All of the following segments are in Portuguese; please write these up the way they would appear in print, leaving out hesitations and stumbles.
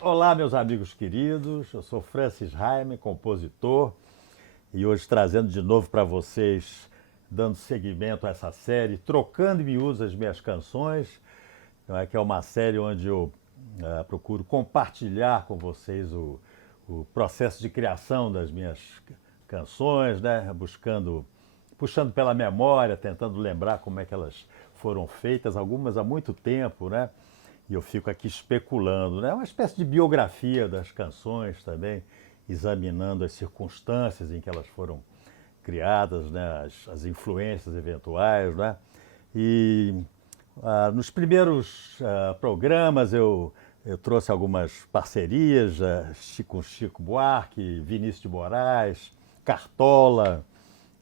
Olá, meus amigos queridos. Eu sou Francis Raime, compositor, e hoje trazendo de novo para vocês, dando seguimento a essa série, trocando em miúdos as minhas canções, não é, que é uma série onde eu procuro compartilhar com vocês o processo de criação das minhas canções, né, puxando pela memória, tentando lembrar como é que elas foram feitas, algumas há muito tempo, né? E eu fico aqui especulando, né? Uma espécie de biografia das canções também, examinando as circunstâncias em que elas foram criadas, né? As influências eventuais, né? E nos primeiros programas eu trouxe algumas parcerias com Chico Buarque, Vinícius de Moraes, Cartola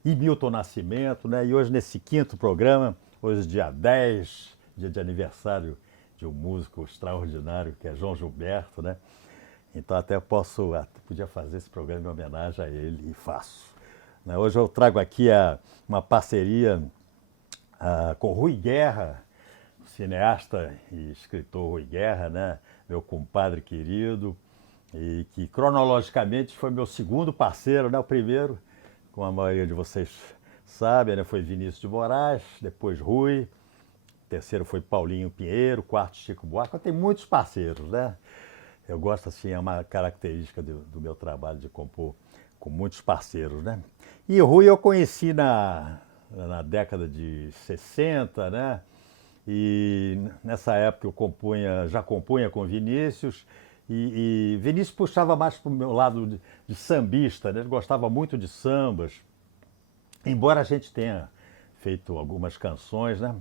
e Milton Nascimento, né? E hoje nesse quinto programa, hoje dia 10, dia de aniversário de um músico extraordinário que é João Gilberto, né? Então podia fazer esse programa em homenagem a ele e faço. Né? Hoje eu trago aqui uma parceria com Rui Guerra, cineasta e escritor Rui Guerra, né? Meu compadre querido, e que cronologicamente foi meu segundo parceiro, né? O primeiro, como a maioria de vocês sabe, né? Foi Vinícius de Moraes, depois Rui, terceiro foi Paulinho Pinheiro, quarto Chico Buarque. Eu tenho muitos parceiros, né? Eu gosto, assim, é uma característica do meu trabalho de compor com muitos parceiros, né? E o Rui eu conheci na década de 60, né? E nessa época já compunha com Vinícius, e Vinícius puxava mais para o meu lado de sambista, né? Ele gostava muito de sambas, embora a gente tenha feito algumas canções, né?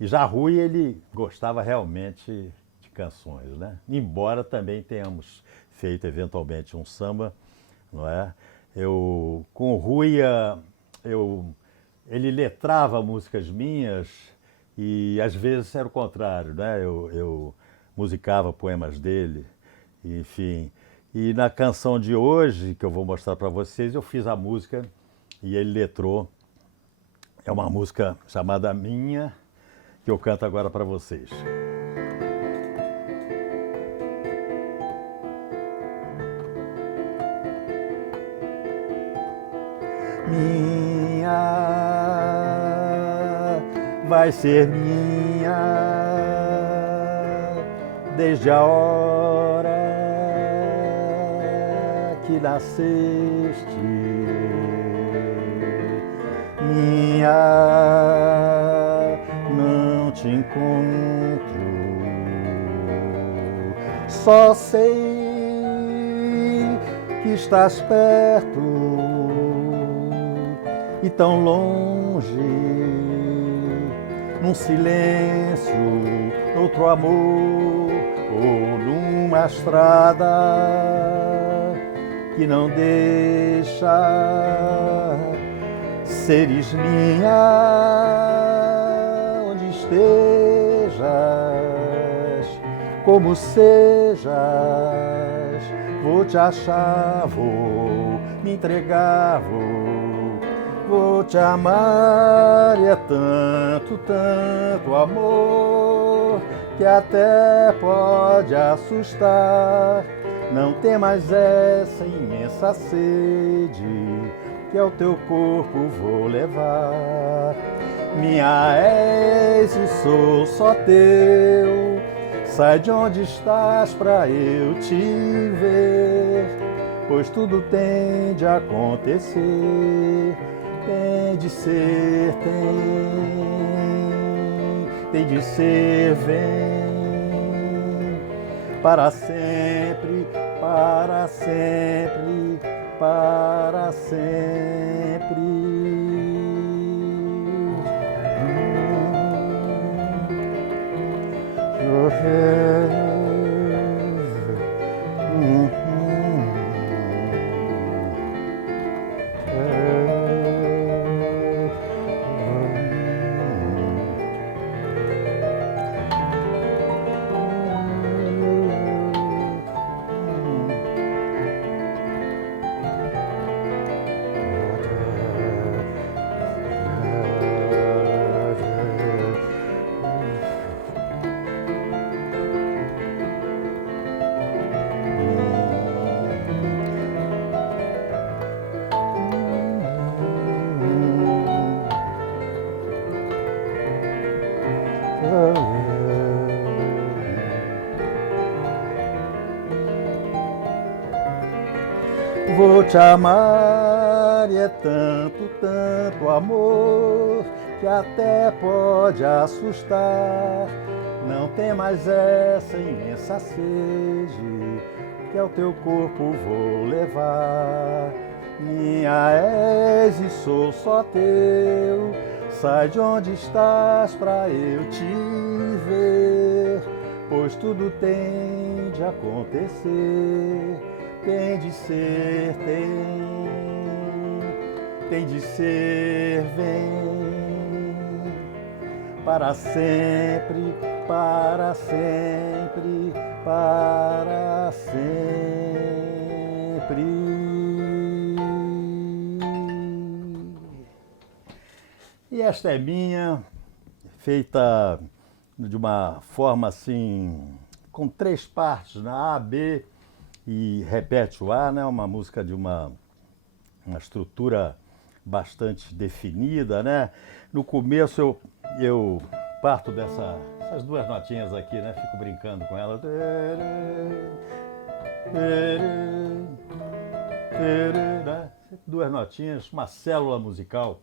E já Rui, ele gostava realmente de canções, né? Embora também tenhamos feito eventualmente um samba, não é? Com o Rui, eu, ele letrava músicas minhas e às vezes era o contrário, né? Eu musicava poemas dele, enfim. E na canção de hoje, que eu vou mostrar para vocês, eu fiz a música e ele letrou. É uma música chamada Minha, que eu canto agora para vocês. Minha, vai ser minha, desde a hora que nasceste. Minha, não te encontro, só sei que estás perto e tão longe, num silêncio, outro amor, ou numa estrada que não deixa seres minha, onde estejas, como sejas, vou te achar, vou me entregar, vou te amar, e é tanto, tanto amor que até pode assustar. Não tem mais essa imensa sede que ao teu corpo vou levar. Minha és e sou só teu, sai de onde estás pra eu te ver, pois tudo tem de acontecer, tem de ser, tem de ser, vem, para sempre, para sempre, para sempre. Vou te amar e é tanto, tanto amor que até pode assustar. Não tem mais essa imensa sede que ao teu corpo vou levar. Minha és e sou só teu. Sai de onde estás pra eu te ver, pois tudo tem de acontecer. Tem de ser, tem de ser, vem, para sempre, para sempre, para sempre. E esta é minha, feita de uma forma assim, com 3 partes, na A, B e repete o A, né? Uma música de uma estrutura bastante definida, né? No começo eu parto dessas 2 notinhas aqui, né? Fico brincando com elas. Né? 2 notinhas, uma célula musical,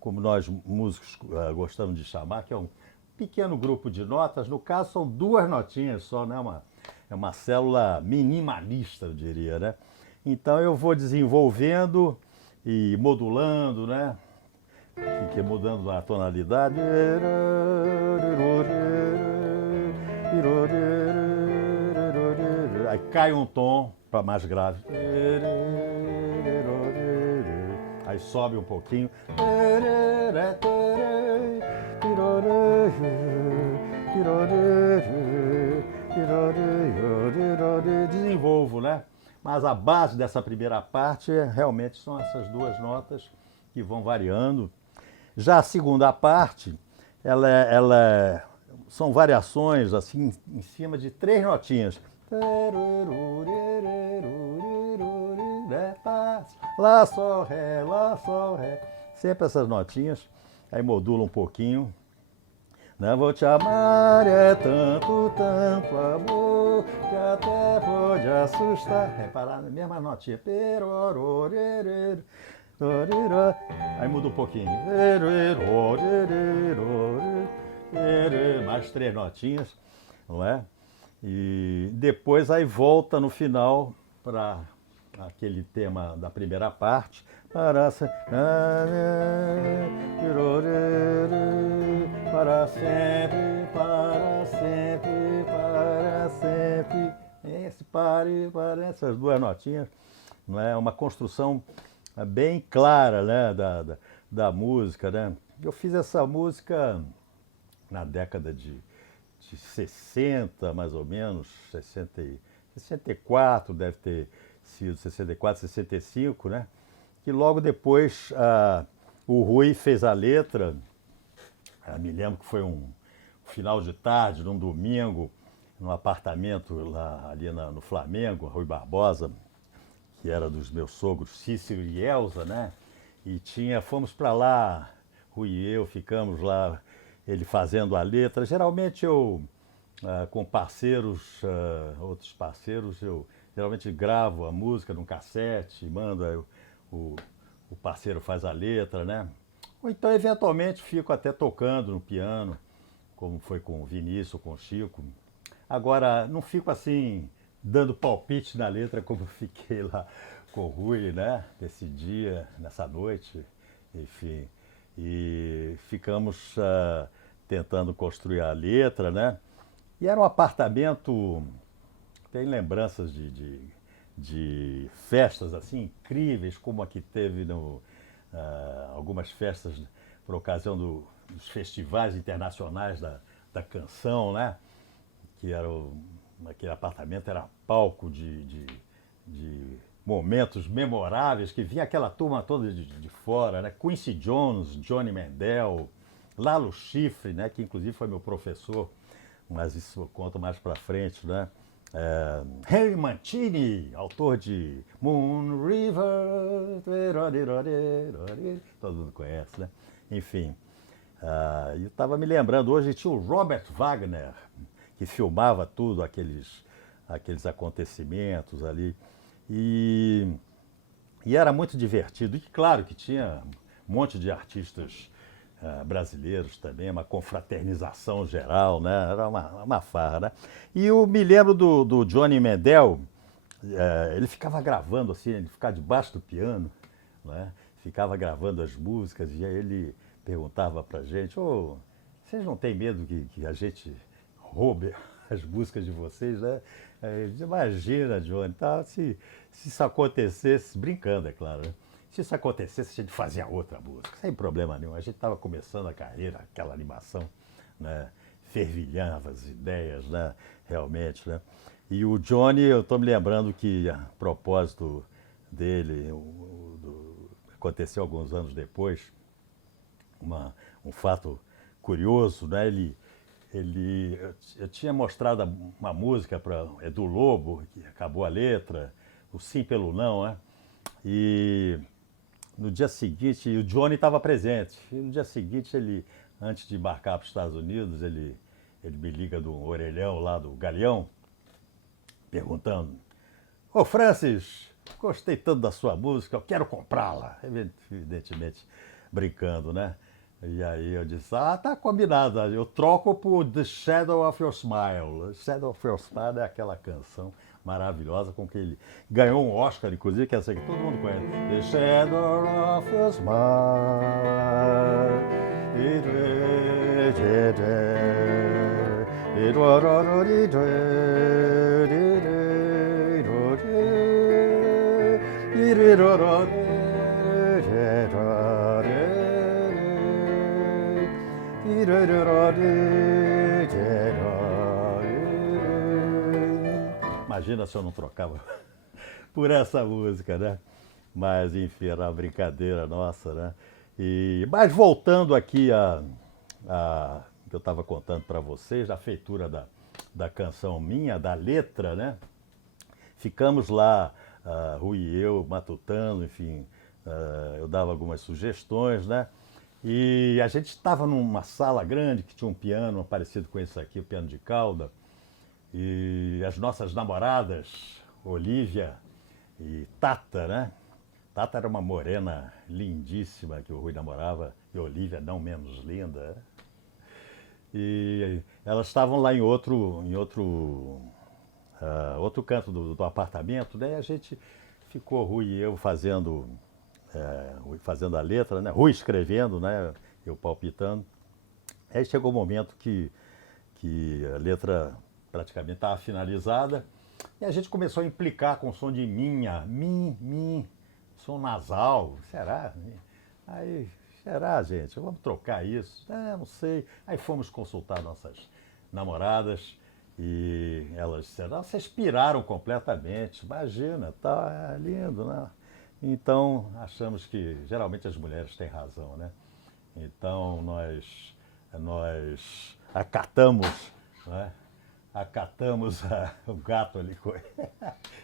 como nós músicos gostamos de chamar, que é um pequeno grupo de notas. No caso, são 2 notinhas só, né? É uma célula minimalista, eu diria, né? Então eu vou desenvolvendo e modulando, né? Fiquei mudando a tonalidade. Aí cai um tom para mais grave. Aí sobe um pouquinho. Desenvolvo, né? Mas a base dessa primeira parte realmente são essas 2 notas que vão variando. Já a segunda parte, são variações assim em cima de 3 notinhas. Lá, sol, ré, lá, sol, ré. Sempre essas notinhas. Aí modula um pouquinho. Não vou te amar, é tanto, tanto amor que até pode assustar. Reparar na mesma notinha. Aí muda um pouquinho. Mais 3 notinhas, não é? E depois aí volta no final para aquele tema da primeira parte. Para sempre, para sempre, para sempre. Esse pare, para essas 2 notinhas, não é? Uma construção bem clara, né, da música, né? Eu fiz essa música na década de 60, mais ou menos, 64, deve ter sido 64, 65, né? Que logo depois o Rui fez a letra. Me lembro que foi um final de tarde, num domingo, num apartamento lá ali no Flamengo, Rui Barbosa, que era dos meus sogros Cícero e Elza, né? E fomos para lá, Rui e eu, ficamos lá, ele fazendo a letra. Geralmente eu, com parceiros, outros parceiros, eu geralmente gravo a música num cassete, mando, aí o parceiro faz a letra, né? Ou então, eventualmente, fico até tocando no piano, como foi com o Vinícius, com o Chico. Agora, não fico assim, dando palpite na letra, como eu fiquei lá com o Rui, né? Nesse dia, nessa noite, enfim. E ficamos tentando construir a letra, né? E era um apartamento, tem lembranças de festas assim incríveis, como a que teve algumas festas por ocasião dos festivais internacionais da canção, né? Que aquele apartamento era palco de momentos memoráveis, que vinha aquela turma toda de fora, né? Quincy Jones, Johnny Mandel, Lalo Schifrin, né? Que inclusive foi meu professor, mas isso eu conto mais pra frente, né? Henry Mancini, autor de Moon River, todo mundo conhece, né? Enfim, eu estava me lembrando, hoje tinha o Robert Wagner, que filmava tudo, aqueles acontecimentos ali. E E era muito divertido. E claro que tinha um monte de artistas brasileiros também, uma confraternização geral, né? Era uma farra, né? E eu me lembro do Johnny Mendel, ele ficava gravando assim, ele ficava debaixo do piano, né? Ficava gravando as músicas e aí ele perguntava pra gente, ô, vocês não têm medo que a gente roube as músicas de vocês, né? Imagina, Johnny, tá? Se isso acontecesse, brincando, é claro, né? Se isso acontecesse, a gente fazia outra música, sem problema nenhum. A gente estava começando a carreira, aquela animação, né? Fervilhava as ideias, né? Realmente, né? E o Johnny, eu estou me lembrando que, a propósito dele, aconteceu alguns anos depois, um fato curioso, né? Eu tinha mostrado uma música para Edu Lobo, que acabou a letra, o Sim pelo Não, né? E no dia seguinte, o Johnny estava presente. E no dia seguinte, antes de embarcar para os Estados Unidos, ele me liga do orelhão lá do Galeão, perguntando: Ô Francis, gostei tanto da sua música, eu quero comprá-la. Evidentemente, brincando, né? E aí eu disse, tá combinado, eu troco por The Shadow of Your Smile. The Shadow of Your Smile é aquela canção maravilhosa com que ele ganhou um Oscar, inclusive, que é essa que todo mundo conhece. The Shadow of Your Smile. Imagina se eu não trocava por essa música, né? Mas, enfim, era uma brincadeira nossa, né? Mas voltando aqui a que eu estava contando para vocês, a feitura da canção minha, da letra, né? Ficamos lá, Rui e eu, matutando, enfim, eu dava algumas sugestões, né? E a gente estava numa sala grande que tinha um piano parecido com esse aqui, o piano de cauda. E as nossas namoradas, Olívia e Tata, né? Tata era uma morena lindíssima que o Rui namorava, e Olívia não menos linda. E elas estavam lá em outro canto do apartamento, né? E a gente ficou, Rui e eu, fazendo a letra, né? Rui escrevendo, né? Eu palpitando. Aí chegou o momento que a letra praticamente estava finalizada e a gente começou a implicar com o som de minha, som nasal. Será? Aí, será, gente? Vamos trocar isso? Não sei. Aí fomos consultar nossas namoradas e elas disseram, vocês piraram completamente. Imagina, tá lindo, né? Então, achamos que geralmente as mulheres têm razão, né? Então, nós acatamos, né? Acatamos o gato ali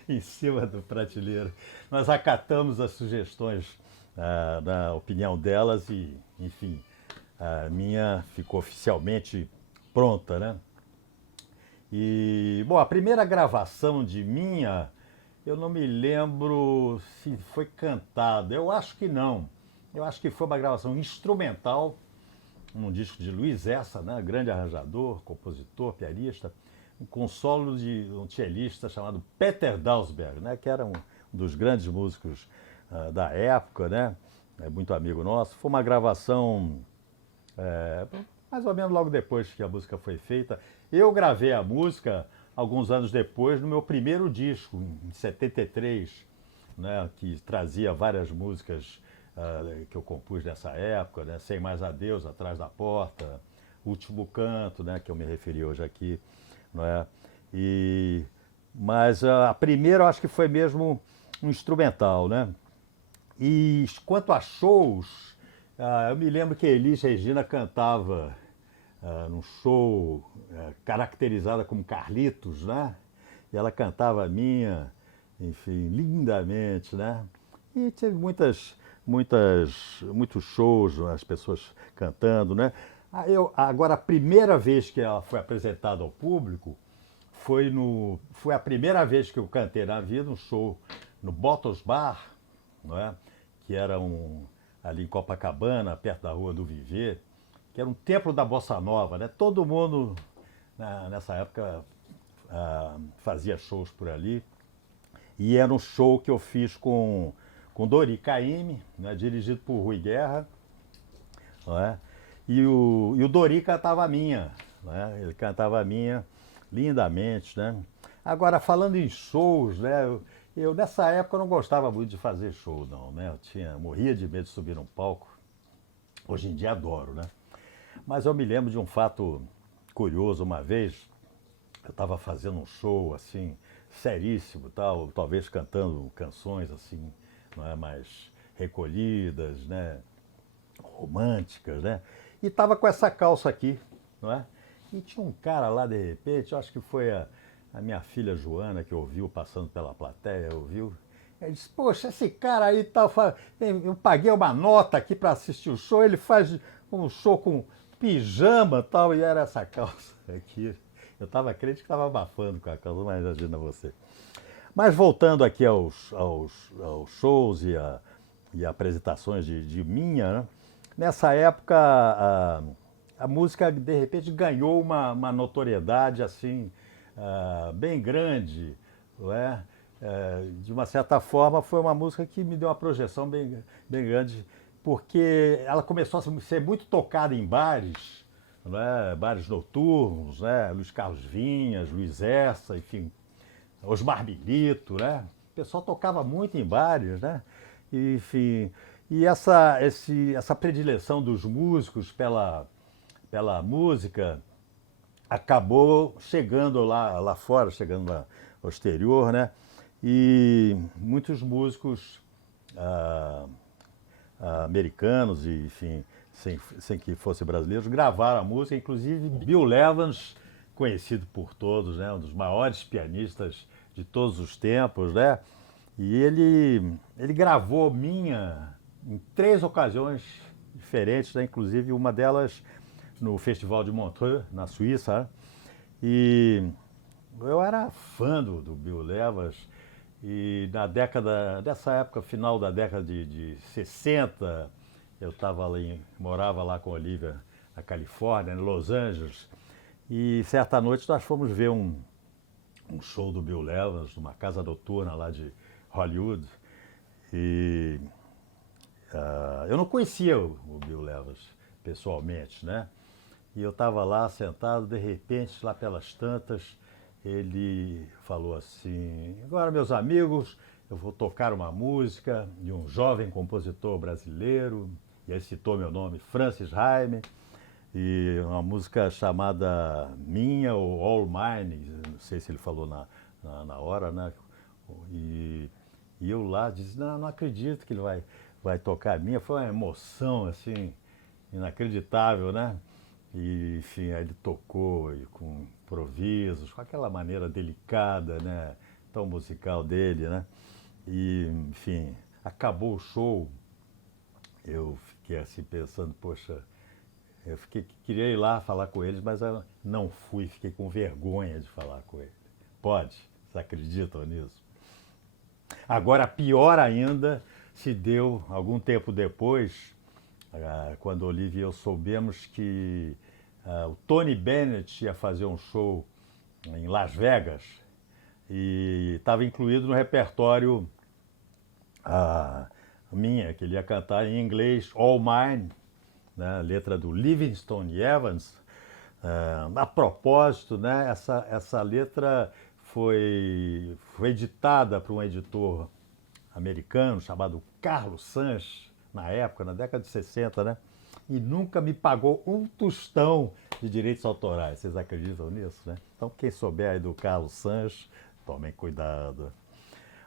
em cima do prateleiro. Nós acatamos as sugestões da opinião delas e, enfim, a minha ficou oficialmente pronta, né? E, bom, a primeira gravação de minha, eu não me lembro se foi cantada. Eu acho que não. Eu acho que foi uma gravação instrumental, num disco de Luiz Essa, né? Grande arranjador, compositor, pianista, com solo de um cellista chamado Peter Dalsberg, né? Que era um dos grandes músicos da época, né? Muito amigo nosso. Foi uma gravação mais ou menos logo depois que a música foi feita. Eu gravei a música alguns anos depois no meu primeiro disco, em 73, né, que trazia várias músicas que eu compus nessa época, né, Sem Mais Adeus, Atrás da Porta, Último Canto, né, que eu me referi hoje aqui. Não é? Mas a primeira eu acho que foi mesmo um instrumental, né? E quanto a shows, eu me lembro que Elis Regina cantava num show caracterizada como Carlitos, né? E ela cantava a minha, enfim, lindamente, né? E teve muitos shows, as pessoas cantando, né? Agora, a primeira vez que ela foi apresentada ao público foi a primeira vez que eu cantei na vida, um show no Bottles Bar, não é? Que era ali em Copacabana, perto da Rua do Viver, que era um templo da Bossa Nova, né? Todo mundo nessa época fazia shows por ali. E era um show que eu fiz com Dori Caymmi, né? Dirigido por Rui Guerra, não é? E o Dori cantava a minha, né? Ele cantava a minha lindamente, né? Agora, falando em shows, né? Eu nessa época eu não gostava muito de fazer show, não, né? Morria de medo de subir num palco. Hoje em dia adoro, né? Mas eu me lembro de um fato curioso uma vez. Eu estava fazendo um show assim, seríssimo, tal, talvez cantando canções assim, não é, mais recolhidas, né? Românticas, né? E tava com essa calça aqui, não é? E tinha um cara lá, de repente, eu acho que foi a minha filha Joana que ouviu, passando pela plateia, ouviu. Ele disse, poxa, esse cara aí tá, eu paguei uma nota aqui para assistir o show, ele faz um show com pijama e tal, e era essa calça aqui. Eu tava crente que estava abafando com a calça, mas imagina você. Mas voltando aqui aos shows e apresentações de minha, né? Nessa época a música de repente ganhou uma notoriedade assim bem grande, não é? De uma certa forma foi uma música que me deu uma projeção bem grande, porque ela começou a ser muito tocada em bares, não é? Bares noturnos, né? Luiz Carlos Vinhas, Luiz Essa, enfim, Osmar Milito, né? O pessoal tocava muito em bares, né? E, enfim, e essa predileção dos músicos pela música acabou chegando lá fora, chegando lá ao exterior, né? E muitos músicos ah, americanos e, enfim, sem que fossem brasileiros, gravaram a música, inclusive Bill Evans, conhecido por todos, né? Um dos maiores pianistas de todos os tempos, né? E ele gravou minha em 3 ocasiões diferentes, né? Inclusive uma delas no Festival de Montreux, na Suíça, né? E eu era fã do Bill Evans e dessa época, final da década de 60, eu morava lá com a Olivia na Califórnia, em Los Angeles, e certa noite nós fomos ver um show do Bill Evans numa casa noturna lá de Hollywood. E eu não conhecia o Bill Evans pessoalmente, né? E eu estava lá sentado, de repente, lá pelas tantas, ele falou assim: agora, meus amigos, eu vou tocar uma música de um jovem compositor brasileiro, e aí citou meu nome, Francis Raime, e uma música chamada Minha ou All Mine, não sei se ele falou na hora, né? E eu lá disse, não acredito que ele vai tocar a minha. Foi uma emoção, assim, inacreditável, né? E, enfim, aí ele tocou e com improvisos, com aquela maneira delicada, né? Tão musical dele, né? E, enfim, acabou o show, eu fiquei assim pensando, poxa, queria ir lá falar com eles, mas eu não fui, fiquei com vergonha de falar com ele. Pode? Vocês acreditam nisso? Agora, pior ainda, se deu algum tempo depois, quando Olivia e eu soubemos que o Tony Bennett ia fazer um show em Las Vegas e estava incluído no repertório minha, que ele ia cantar em inglês All Mine, né, letra do Livingstone Evans. A propósito, né, essa letra foi editada por um editor americano chamado Carlos Sanches, na época, na década de 60, né? E nunca me pagou um tostão de direitos autorais. Vocês acreditam nisso, né? Então, quem souber aí do Carlos Sanches, tomem cuidado.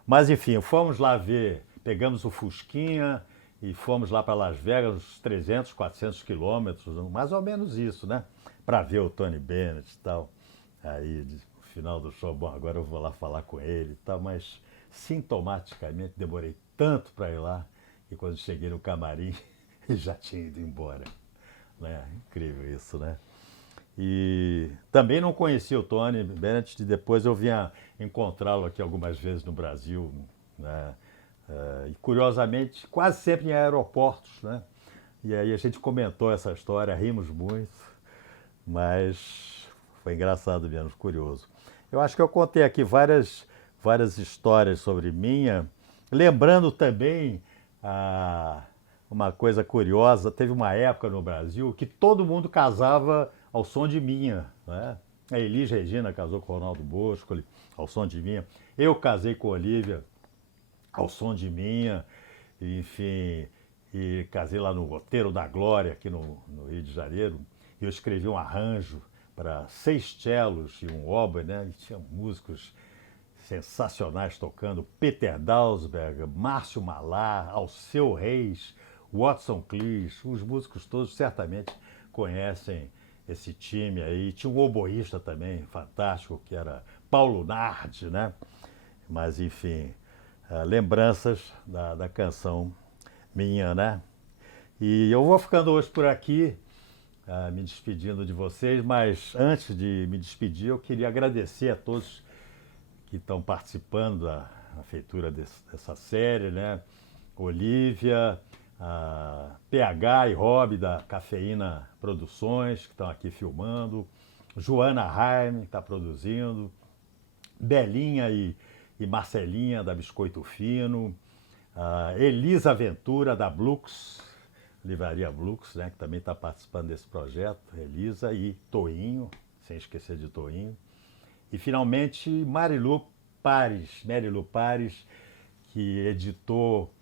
Mas, enfim, fomos lá ver, pegamos o Fusquinha e fomos lá para Las Vegas, uns 300, 400 quilômetros, mais ou menos isso, né? Para ver o Tony Bennett e tal. Aí, no final do show, bom, agora eu vou lá falar com ele e tal, mas sintomaticamente demorei tanto para ir lá que quando cheguei no camarim ele já tinha ido embora. Né? Incrível isso, né? E também não conhecia o Tony Bennett, e depois eu vinha encontrá-lo aqui algumas vezes no Brasil, né? E curiosamente, quase sempre em aeroportos, né? E aí a gente comentou essa história, rimos muito, mas foi engraçado mesmo, curioso. Eu acho que eu contei aqui várias histórias sobre minha, lembrando também ah, uma coisa curiosa, teve uma época no Brasil que todo mundo casava ao som de minha, né? A Elis Regina casou com o Ronaldo Bosco, ao som de minha. Eu casei com a Olivia ao som de minha, enfim, e casei lá no Roteiro da Glória, aqui no Rio de Janeiro. E eu escrevi um arranjo para 6 cellos e um oboe, né? E tinha músicos sensacionais tocando: Peter Dalsberg, Márcio Malar, Alceu Reis, Watson Cleese. Os músicos todos certamente conhecem esse time aí. Tinha um oboísta também fantástico, que era Paulo Nardi, né? Mas, enfim, lembranças da canção minha, né? E eu vou ficando hoje por aqui, me despedindo de vocês, mas antes de me despedir, eu queria agradecer a todos que estão participando da feitura dessa série, né? Olivia, a PH e Rob da Cafeína Produções, que estão aqui filmando, Joana Haim, que está produzindo, Belinha e Marcelinha da Biscoito Fino, Elisa Ventura da Blux, Livraria Blux, né, que também está participando desse projeto, Elisa, e Toinho, sem esquecer de Toinho. E finalmente Marilu Pares, que editou,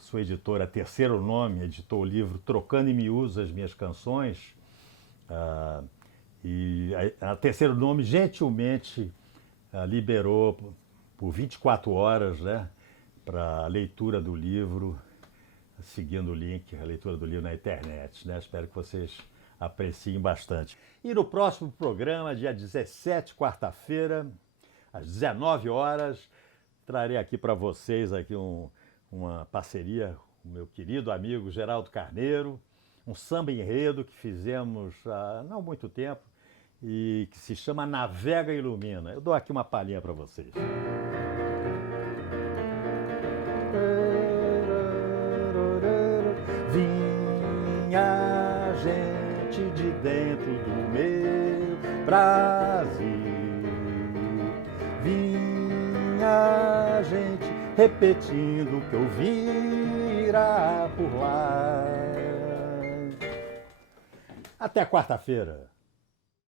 sua editora Terceiro Nome, editou o livro Trocando em Miúdos as Minhas Canções. E a Terceiro Nome gentilmente liberou por 24 horas, né, para a leitura do livro, seguindo o link, a leitura do livro na internet, né? Espero que vocês apreciem bastante. E no próximo programa, dia 17, quarta-feira, às 19 horas, trarei aqui para vocês uma parceria com o meu querido amigo Geraldo Carneiro, um samba enredo que fizemos há não muito tempo e que se chama Navega e Ilumina. Eu dou aqui uma palhinha para vocês. Vinha gente de dentro do meu Brasil, vinha gente repetindo o que eu vira por lá. Até quarta-feira.